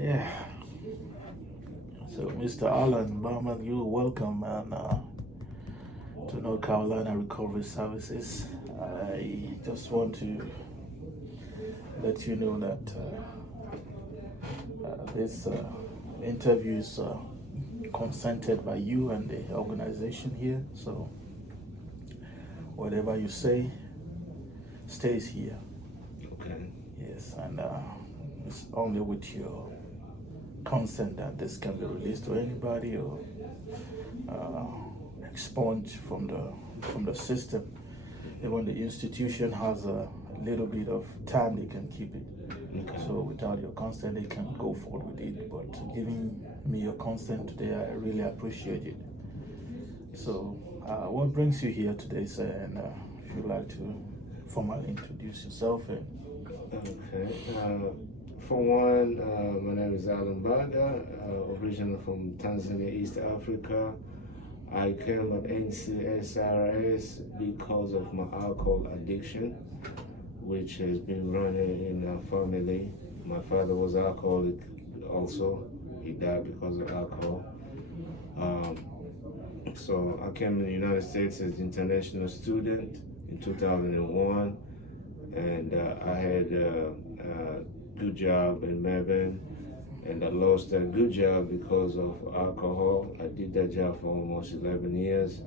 Yeah. So, Mr. Alan Bauman, you're welcome to North Carolina Recovery Services. I just want to let you know that this interview is consented by you and the organization here. So, whatever you say stays here. Okay. Yes, and it's only with your consent that this can be released to anybody or expunged from the system. Even the institution has a little bit of time they can keep it. Okay. So without your consent, they can go forward with it. But giving me your consent today, I really appreciate it. So, what brings you here today, sir? And if you'd like to formally introduce yourself and Okay. For one, my name is Alan Baga, originally from Tanzania, East Africa. I came at NCSRS because of my alcohol addiction, which has been running in our family. My father was alcoholic also. He died because of alcohol. So I came in the United States as an international student in 2001, and I had a good job in Melbourne, and I lost that good job because of alcohol. I did that job for almost 11 years.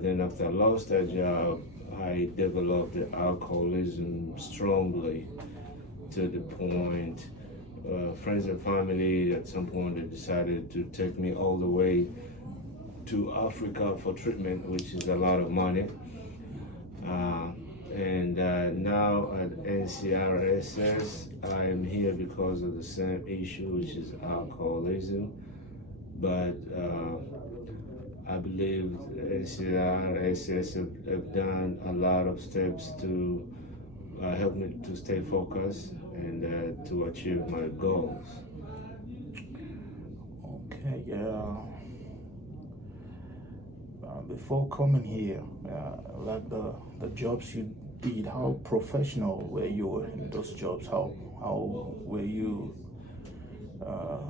Then after I lost that job, I developed the alcoholism strongly to the point friends and family at some point they decided to take me all the way to Africa for treatment, which is a lot of money. And now at NCRSS, I am here because of the same issue, which is alcoholism. But I believe NCRSS have done a lot of steps to help me to stay focused and to achieve my goals. okay, yeah. Before coming here, like the jobs you did, how professional were you in those jobs? How were you?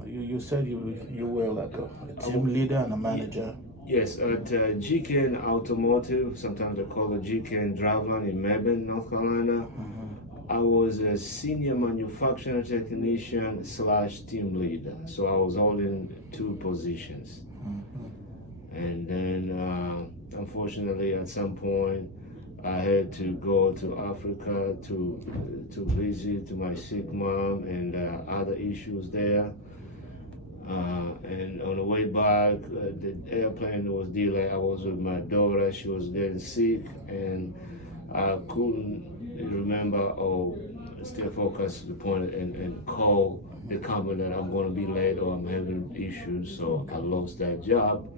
You said you were like a team leader and a manager. Yes, at GKN Automotive, sometimes they call it GKN Driveline in Melbourne, North Carolina. I was a senior manufacturing technician / team leader. So I was holding two positions. And then, unfortunately, at some point, I had to go to Africa to visit my sick mom and other issues there. And on the way back, the airplane was delayed. I was with my daughter. She was getting sick, and I couldn't remember or stay focused to the point and call the company that I'm going to be late or I'm having issues. So I lost that job,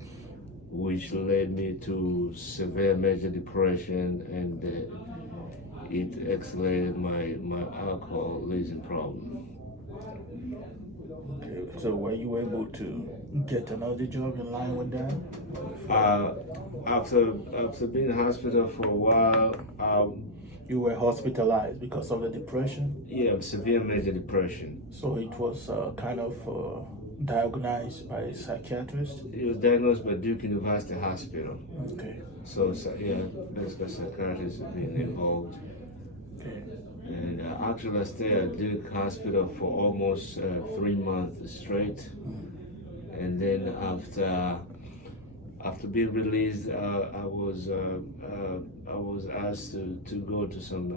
which led me to severe major depression, and it escalated my alcoholism problem. Okay, so were you able to get another job in line with that? After being in hospital for a while, You were hospitalized because of the depression, yeah, severe major depression. so it was kind of diagnosed by a psychiatrist. It was diagnosed by Duke University Hospital. Okay, So yeah, basically psychiatrists have been involved. okay. And actually, I stayed at Duke Hospital for almost 3 months straight. And then after being released, I was asked to go to some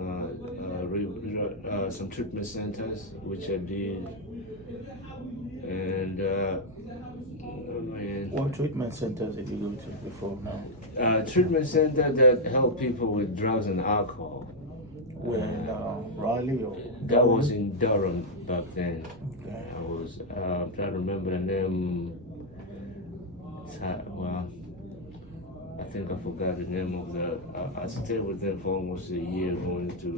treatment centers, which I did. And What treatment centers did you go to before now? treatment center that help people with drugs and alcohol. Where in Raleigh or That was in Durham back then. Okay. I was trying to remember the name. Well, I think I forgot the name of the. I stayed with them for almost a year, going to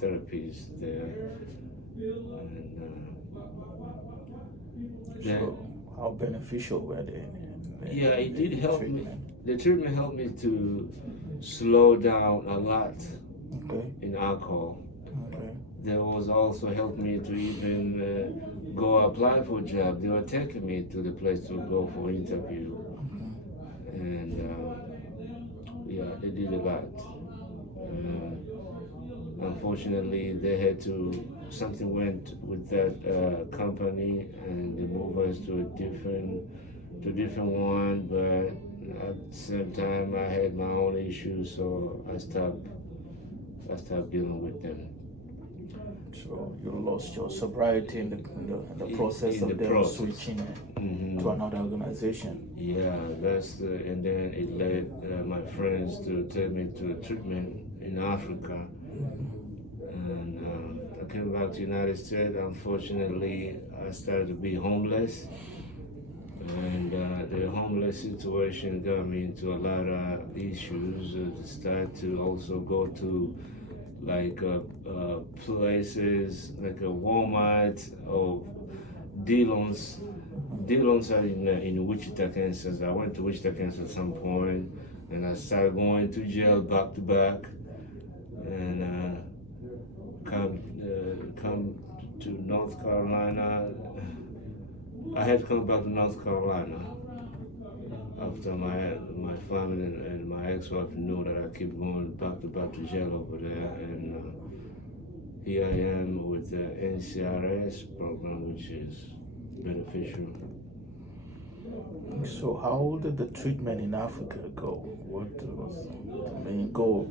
therapies there. And, So how beneficial were they? yeah, it did help me. treatment? The treatment helped me to slow down a lot Okay, in alcohol. okay. There was also helped me to even go apply for a job. They were taking me to the place to go for interview, and yeah, they did a lot. Unfortunately, they had to, something went with that company, and they moved us to a different one. But at the same time, I had my own issues, so I stopped dealing with them. So you lost your sobriety in the process In of the them process. switching Mm-hmm. to another organization. Yeah, and then it led my friends to take me to a treatment in Africa. And I came back to the United States. Unfortunately, I started to be homeless. And the homeless situation got me into a lot of issues. Started to also go to like places like a Walmart or Dillon's. Dillon's are in Wichita, Kansas. I went to Wichita, Kansas at some point, and I started going to jail back to back, and come to North Carolina. I had to come back to North Carolina after my family and my ex-wife knew that I keep going back to jail over there, and here I am with the NCRS program, which is beneficial. So how did the treatment in Africa go? What was the main goal?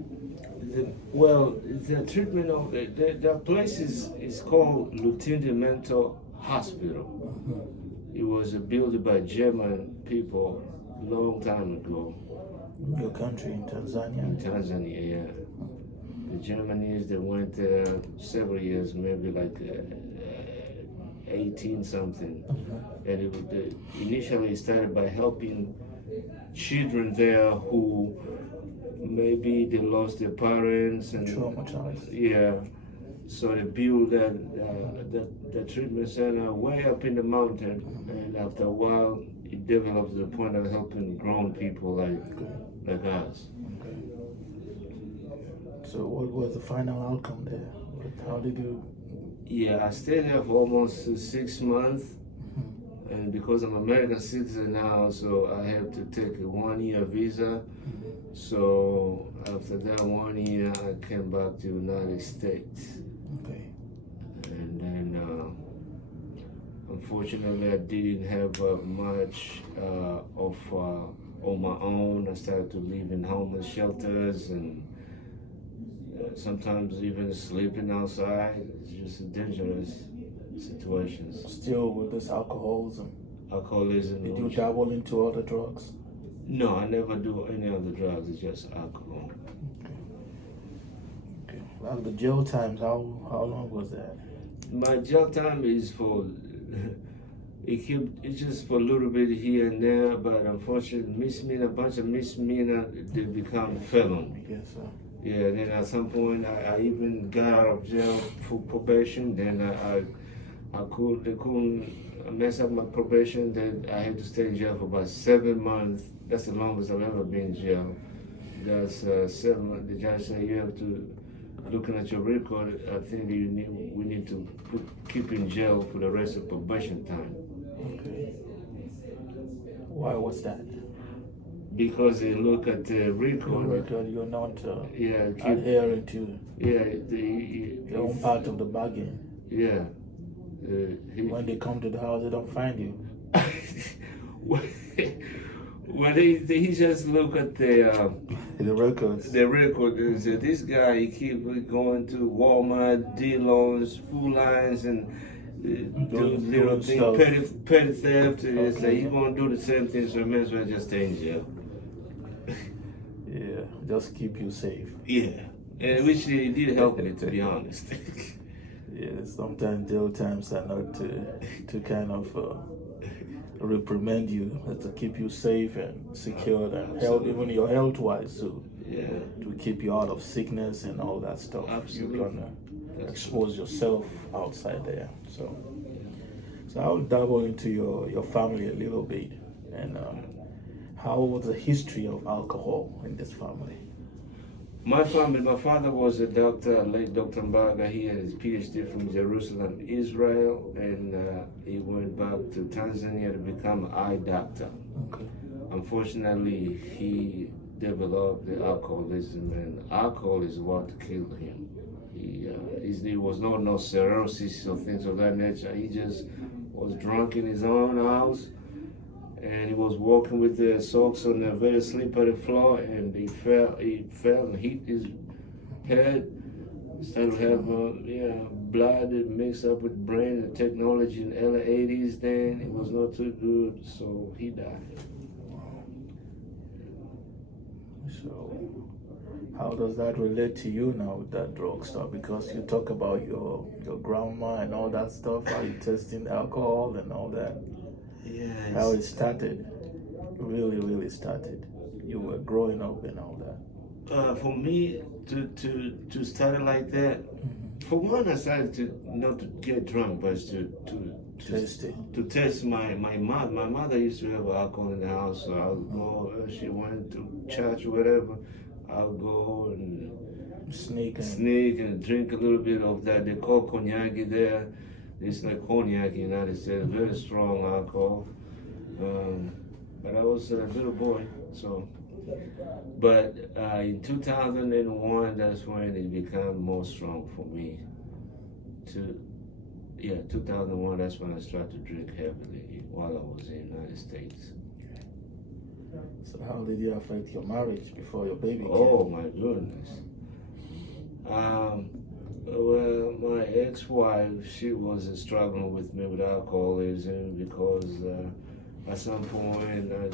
The treatment of the place is called Lieutenant Mental Hospital. It was built by German people a long time ago. Your country in Tanzania? In Tanzania, yeah. The Germans, they went there several years, maybe like 18 something. And initially it started by helping children there who maybe they lost their parents and traumatized. Yeah. So they built the treatment center way up in the mountain, and after a while, it developed to the point of helping grown people like us. Okay. So what was the final outcome there? How did you? Yeah, I stayed there for almost 6 months, and because I'm American citizen now, so I had to take a 1-year visa. So after that 1 year, I came back to the United States. Okay. And then, unfortunately, I didn't have much on my own. I started to live in homeless shelters and sometimes even sleeping outside. It's just dangerous situations. Still with this alcoholism? Alcoholism. Did you dabble into other drugs? No, I never do any other drugs. It's just alcohol. Okay. Well, the jail times, how long was that? My jail time is for it's just for a little bit here and there, but unfortunately, a bunch of misdemeanor, they become felon. I guess so. Yeah, then at some point I even got out of jail for probation. Then they couldn't mess up my probation. Then I had to stay in jail for about 7 months. That's the longest I've ever been in jail. That's 7 months. The judge said you have to, looking at your record, I think we need to keep in jail for the rest of probation time. Okay. Why was that? Because they look at the record. You're not Keep adhering to your own part of the bargain. Yeah. When they come to the house, they don't find you. Well, he just look at the records. The record and say this guy he keep going to Walmart, Dillon's, Food Lines, and do little things, petty theft. And say he won't do the same thing, so he may as well just stay in jail. Yeah, just keep you safe. Yeah, and which it did help me, to be honest. Yeah, sometimes jail times are not to kind of reprimand you, but to keep you safe and secure and help even your health wise too. Yeah. To keep you out of sickness and all that stuff. Absolutely. You're gonna expose yourself outside there. So I'll dabble into your family a little bit. And how was the history of alcohol in this family? My family, my father was a doctor, late Dr. Mbaga. He had his PhD from Jerusalem, Israel, and he went back to Tanzania to become an eye doctor. Okay. Unfortunately, he developed the alcoholism, and alcohol is what killed him. He was no cirrhosis or things of that nature. He just was drunk in his own house, and he was walking with the socks on a very slippery floor, and he fell and hit his head. Started to have blood mixed up with brain and technology in the early 80s. Then it was not too good, so he died. So, how does that relate to you now with that drug stuff? Because you talk about your grandma and all that stuff, how you testing alcohol and all that. Yeah. How it started, really started. You were growing up and all that. For me to start it like that, for one, I started to not to get drunk, but to test my mother. My mother used to have alcohol in the house, so I'll go. She went to church or whatever. I'll go and sneak and drink a little bit of that. They call cognac there. It's like cognac in the United States, very strong alcohol. But I was a little boy, so. But in 2001, that's when it became more strong for me. 2001, that's when I started to drink heavily while I was in the United States. So how did it affect your marriage before your baby came? Oh my goodness. Well, my ex-wife, she was struggling with me with alcoholism because at some point, I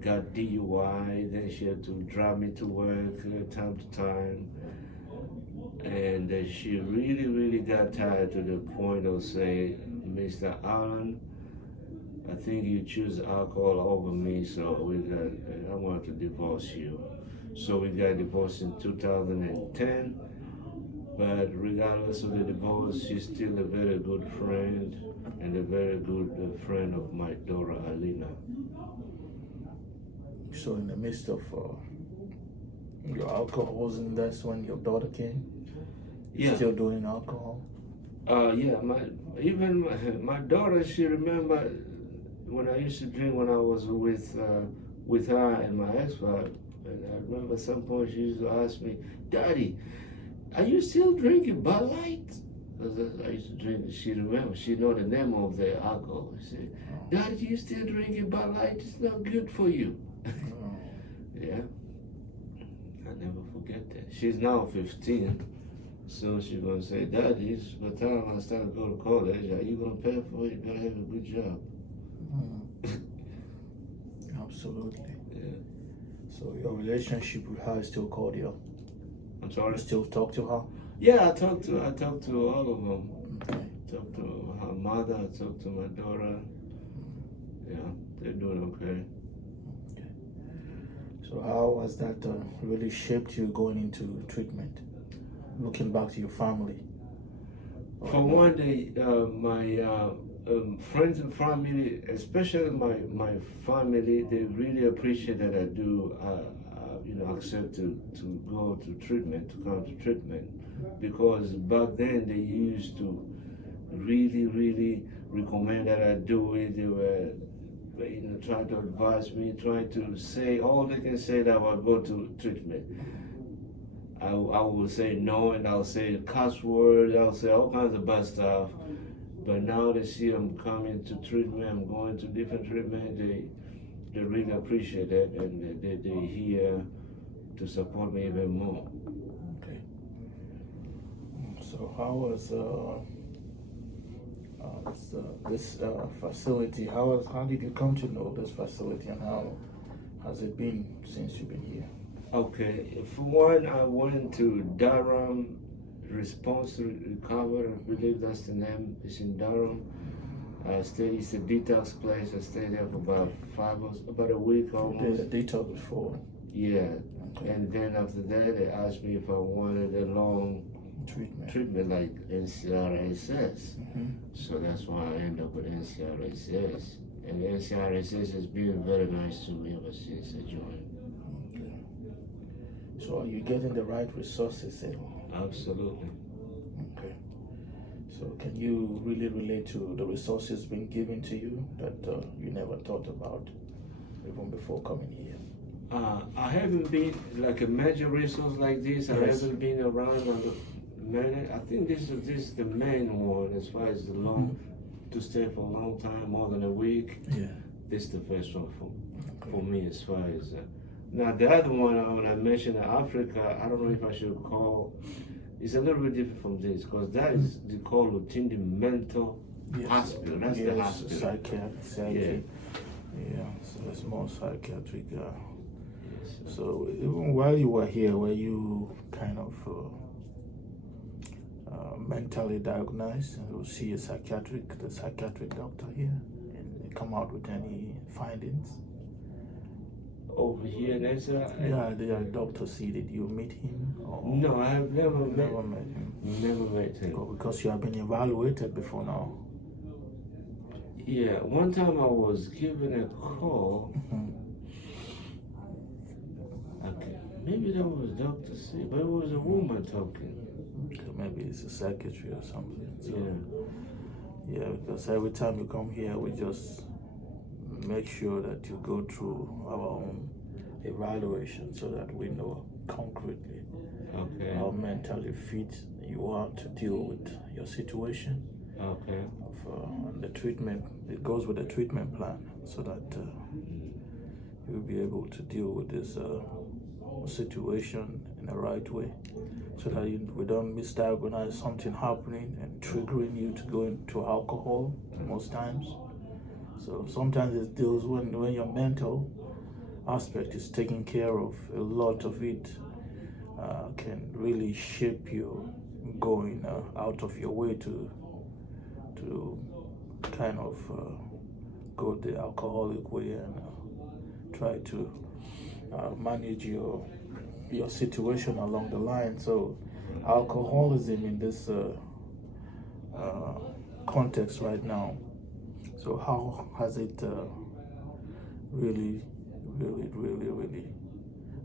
got DUI. Then she had to drive me to work time to time. And she really got tired to the point of saying, Mr. Allen, I think you choose alcohol over me, so I want to divorce you. So we got divorced in 2010. But regardless of the divorce, she's still a very good friend and a very good friend of my daughter, Alina. So in the midst of your alcoholism, that's when your daughter came? Yeah. Still doing alcohol? My daughter, she remember when I used to drink when I was with her and my ex-wife. And I remember at some point she used to ask me, Daddy, are you still drinking Bud Light? I used to drink, she remember, she know the name of the alcohol. She said, Daddy, you still drinking Bud Light? It's not good for you. Yeah, I never forget that. She's now 15, so she's gonna say, Daddy, it's by the time I start to go to college, are you gonna pay for it? You better have a good job. Absolutely. Yeah. So your relationship with her is still cordial? I'm sorry? You still talk to her? Yeah, I talk to all of them. Okay. I talk to her mother, I talk to my daughter. Yeah, they're doing okay. So how has that really shaped you going into treatment? Looking back to your family? For one day, my friends and family, especially my family, they really appreciate that I do, accept to go to treatment, to come to treatment. Because back then they used to really recommend that I do it. They were trying to advise me, trying to say all they can say that I will go to treatment. I will say no, and I'll say cuss words, I'll say all kinds of bad stuff. But now they see I'm coming to treatment, I'm going to different treatment, they really appreciate it, and they're here to support me even more. Okay. So how was this facility? How did you come to know this facility, and how has it been since you've been here? Okay, for one, I went to Durham Response to Recover, I believe that's the name. It's in Durham. It's a detox place. I stayed there for about a week almost. You did a detox before? Yeah. Okay. And then after that, they asked me if I wanted a long treatment like NCRSS. So that's why I ended up with NCRSS. And NCRSS has been very nice to me ever since I joined. Okay. So are you getting the right resources then? Absolutely. Okay. So can you really relate to the resources being given to you that you never thought about even before coming here? I haven't been like a major resource like this. I Yes. haven't been around on the many. I think this is the main one as far as the long to stay for a long time, more than a week. Yeah. This is the first one for me as far as. Now the other one when I mentioned Africa, I don't know if I should call. It's a little bit different from this because that is they call routine the mental hospital. That's the hospital. Psychiatry. Yeah. So it's more psychiatric. Yes. So even while you were here, were you kind of mentally diagnosed? You see the psychiatric doctor here, and they come out with any findings? Over here in Israel? Yeah, the doctor see. Did you meet him? Or No, I have never met him. Never met him. Oh, because you have been evaluated before now. Yeah, one time I was given a call. Okay, maybe that was Dr. C, but it was a woman talking. So maybe it's a secretary or something. So, Yeah. yeah, because every time you come here, we just make sure that you go through our own evaluation so that we know concretely how mentally fit you are to deal with your situation. Okay. And the treatment, it goes with the treatment plan so that you'll be able to deal with this situation in the right way so that we don't misdiagnose something happening and triggering you to go into alcohol most times. So sometimes it deals when your mental aspect is taken care of, a lot of it can really shape you going out of your way to kind of go the alcoholic way and try to manage your situation along the line. So alcoholism in this context right now, so how has it really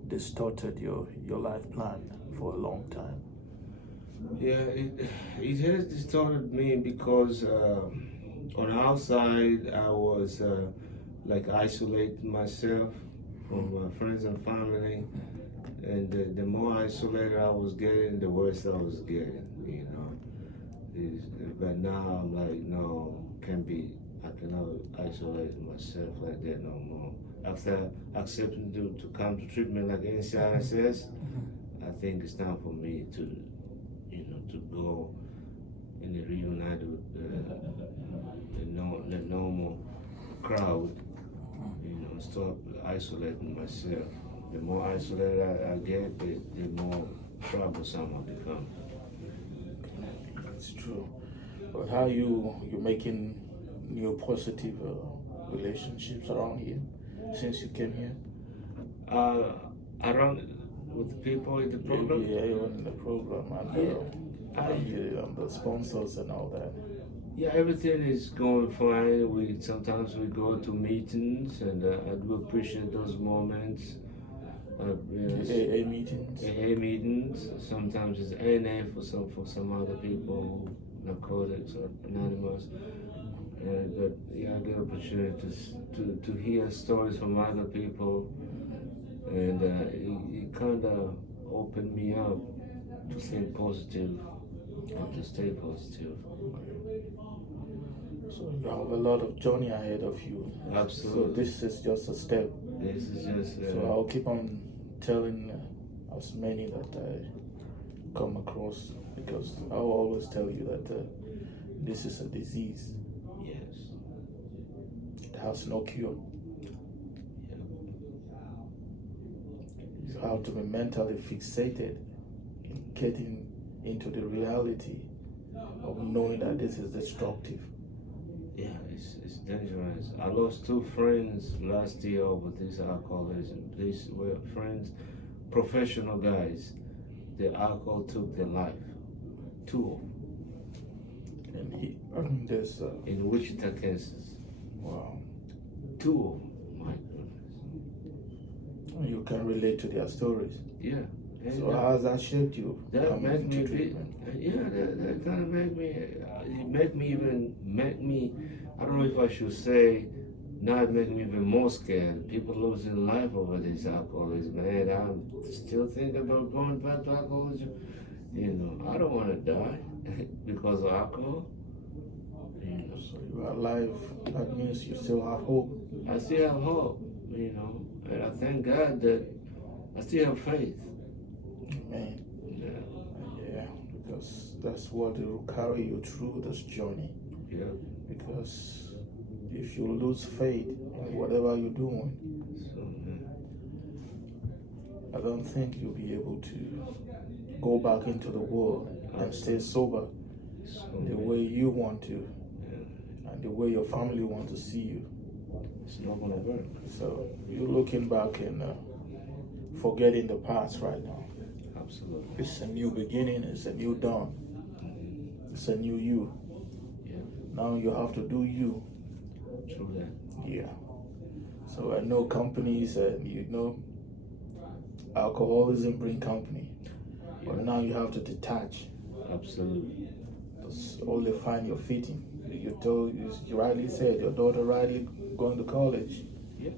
distorted your life plan for a long time? Yeah, it has distorted me because on the outside I was like isolating myself from my friends and family, and the more isolated I was getting, the worse I was getting, you know. But now I'm like, no, I cannot isolate myself like that no more. After accepting to come to treatment like NCI says, I think it's time for me to go and reunite with the normal crowd, stop isolating myself. The more isolated I get, the more troublesome I become. That's true. But how you making new positive relationships around here since you came here? Around with the people in the program? Yeah, in the program and the sponsors and all that. Yeah, everything is going fine. Sometimes we go to meetings, and I do appreciate those moments. AA meetings. AA meetings. Sometimes it's NA for some other people, Narcotics or Anonymous. But yeah, I get opportunities to hear stories from other people, and it kind of opened me up to think positive and to stay positive. So you have a lot of journey ahead of you. Absolutely. So this is just a step. This is just. So I'll keep on telling as many that I come across, because I'll always tell you that this is a disease. Yes. It has no cure. You have to be mentally fixated in getting into the reality of knowing that this is destructive. Yeah, it's dangerous. I lost 2 friends last year over this alcoholism. These were friends, professional guys. The alcohol took their life. 2 of them. And this in Wichita, Kansas. Wow. 2 of them. My goodness. You can relate to their stories. Yeah, So how has that shaped you? That coming make me into be, treatment? that kind of make me, I don't know if I should say, now it make me even more scared. People losing life over this alcoholism, man. I'm still thinking about going back to alcoholism. You know, I don't want to die because of alcohol. You know, So you are alive. That means you still have hope. I still have hope, you know, and I thank God that I still have faith. Amen. Yeah, Yeah, because that's what will carry you through this journey. yeah. Because if you lose faith in whatever you're doing, So, I don't think you'll be able to go back into the world and stay sober the way you want to and the way your family want to see you. it's not gonna work. So you're looking back and forgetting the past right now. Absolutely. It's a new beginning, it's a new dawn, it's a new you. Yeah. Now you have to do you. True that. Yeah. So I know companies and alcoholism bring company. But now you have to detach. Absolutely. Just only find your fitting. You rightly said, your daughter rightly going to college. Yeah.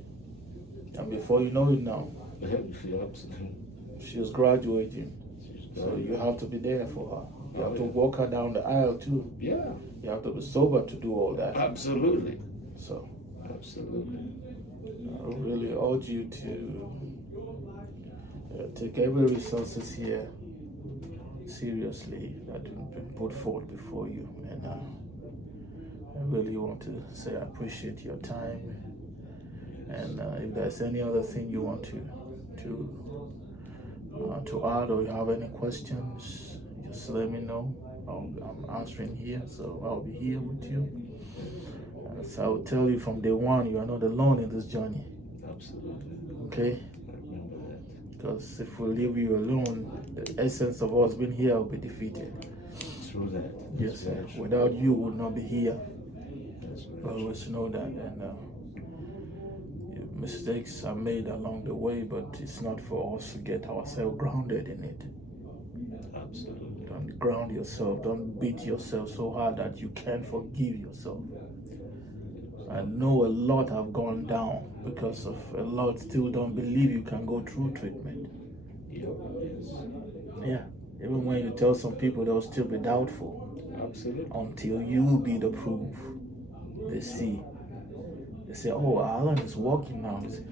And before you know it now, Absolutely. she's graduating. So you have to be there for her. You have to walk her down the aisle too. Yeah. You have to be sober to do all that. Absolutely. So Absolutely. I really urge you to take every resources here seriously that have been put forth before you. And I really want to say I appreciate your time. And if there's any other thing you want to add, or you have any questions, just let me know. I'm answering here, so I'll be here with you. So I will tell you from day one, you are not alone in this journey. Absolutely. Okay? I remember that. Because if we leave you alone, the essence of us being here will be defeated. True that. Yes, sir. That's true. Without you, we would not be here. That's very Always know that. And mistakes are made along the way, but it's not for us to get ourselves grounded in it. true. Absolutely. Don't ground yourself. Don't beat yourself so hard that you can't forgive yourself. I know a lot have gone down because of a lot still don't believe you can go through treatment. Yeah. Yes. Yeah. Even when you tell some people, they'll still be doubtful Absolutely. until you be the proof. They see. They say, oh, Alan is walking now. They say,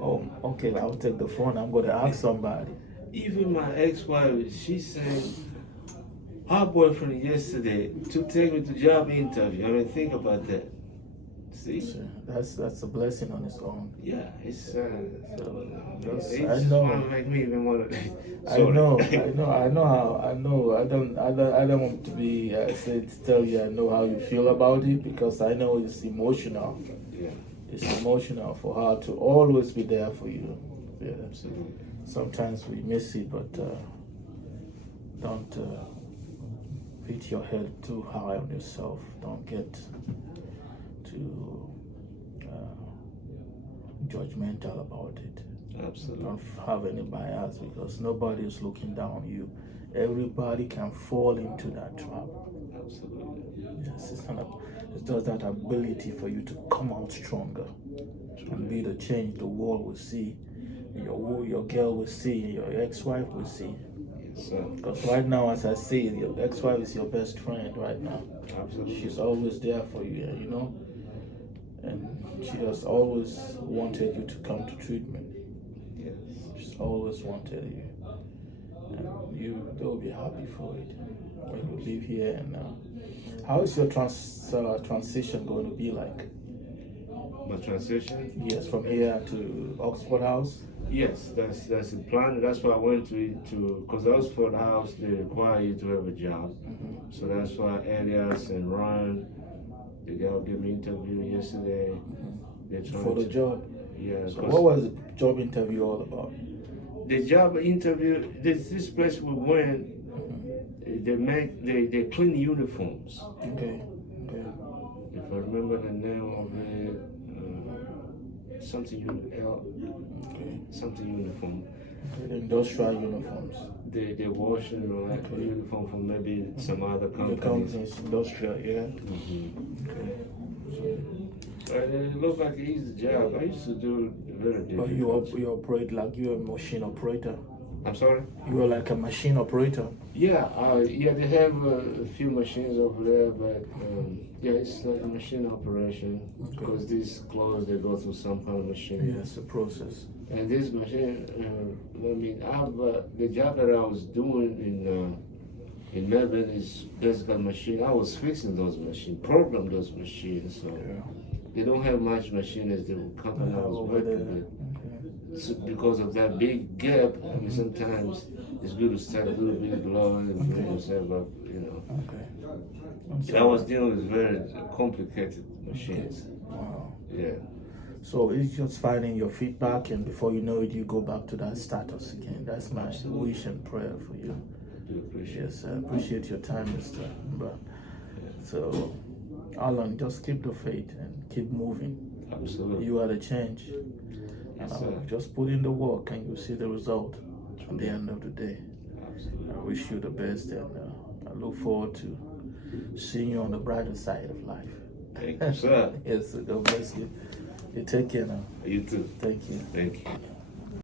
oh, okay, I'll take the phone. I'm going to ask somebody. Even my ex-wife, she said her boyfriend yesterday to take me to job interview. I mean, think about that. See? So that's a blessing on its own. Yeah, it's So, it's I just know. want to make me even want to. I know how. I know. I don't want to be say to tell you I know how you feel about it, because I know it's emotional. Yeah, It's emotional for her to always be there for you. Yeah. absolutely. Sometimes we miss it, but don't beat your head too high on yourself. Don't get too judgmental about it. Absolutely. Don't have any bias, because nobody is looking down on you. Everybody can fall into that trap. Absolutely. Yes, it's just that ability for you to come out stronger and be the change the world will see, your girl will see, your ex-wife will see. Yes, sir. Because right now, as I say, your ex-wife is your best friend right now. Absolutely. She's always there for you, and she has always wanted you to come to treatment. Yes. She's always wanted you, and they'll be happy for it when you live here. And how is your transition going to be like? My transition? Yes, from here to Oxford House. Yes, that's the plan. That's why I went to because Oxford House, they require you to have a job. Mm-hmm. So that's why Elias and Ron, the girl gave me interview yesterday. They're trying For the to, job. yeah. So 'cause what was the job interview all about? the job interview? This place we went. They clean uniforms. Okay. If I remember the name of it, something Okay. something uniform. Okay, the industrial uniforms. They wash, you know, like Okay. uniform from maybe some other The companies. companies, industrial, yeah. Mm-hmm. Okay. But it looked like an easy job. I used to do it very But difficult. you operate like you're a machine operator. I'm sorry? You are like a machine operator. Yeah, they have a few machines over there, but yeah, it's like a machine operation because these clothes they go through some kind of machine. Yes, the process. And this machine, I mean, the job that I was doing in Melbourne is basically a machine. I was fixing those machines, program those machines. So Yeah. they don't have much machine as the company I was Over working there. with. So because of that big gap, I mean, sometimes it's good to start a little bit lower and bring yourself up, you know. Okay. I was dealing with very complicated machines. Wow. Yeah. So it's just finding your feedback, and before you know it, you go back to that status again. That's my wish and prayer for you. I do appreciate Yes, I appreciate your time, Mr. Mbra. So, Alan, just keep the faith and keep moving. Absolutely. You are the change. Yes, sir. Just put in the work and you'll see the result at the end of the day. Absolutely. I wish you the best, and I look forward to seeing you on the brighter side of life. Thank you, sir. Yes, God bless you. You take care now. You too. Thank you. Thank you.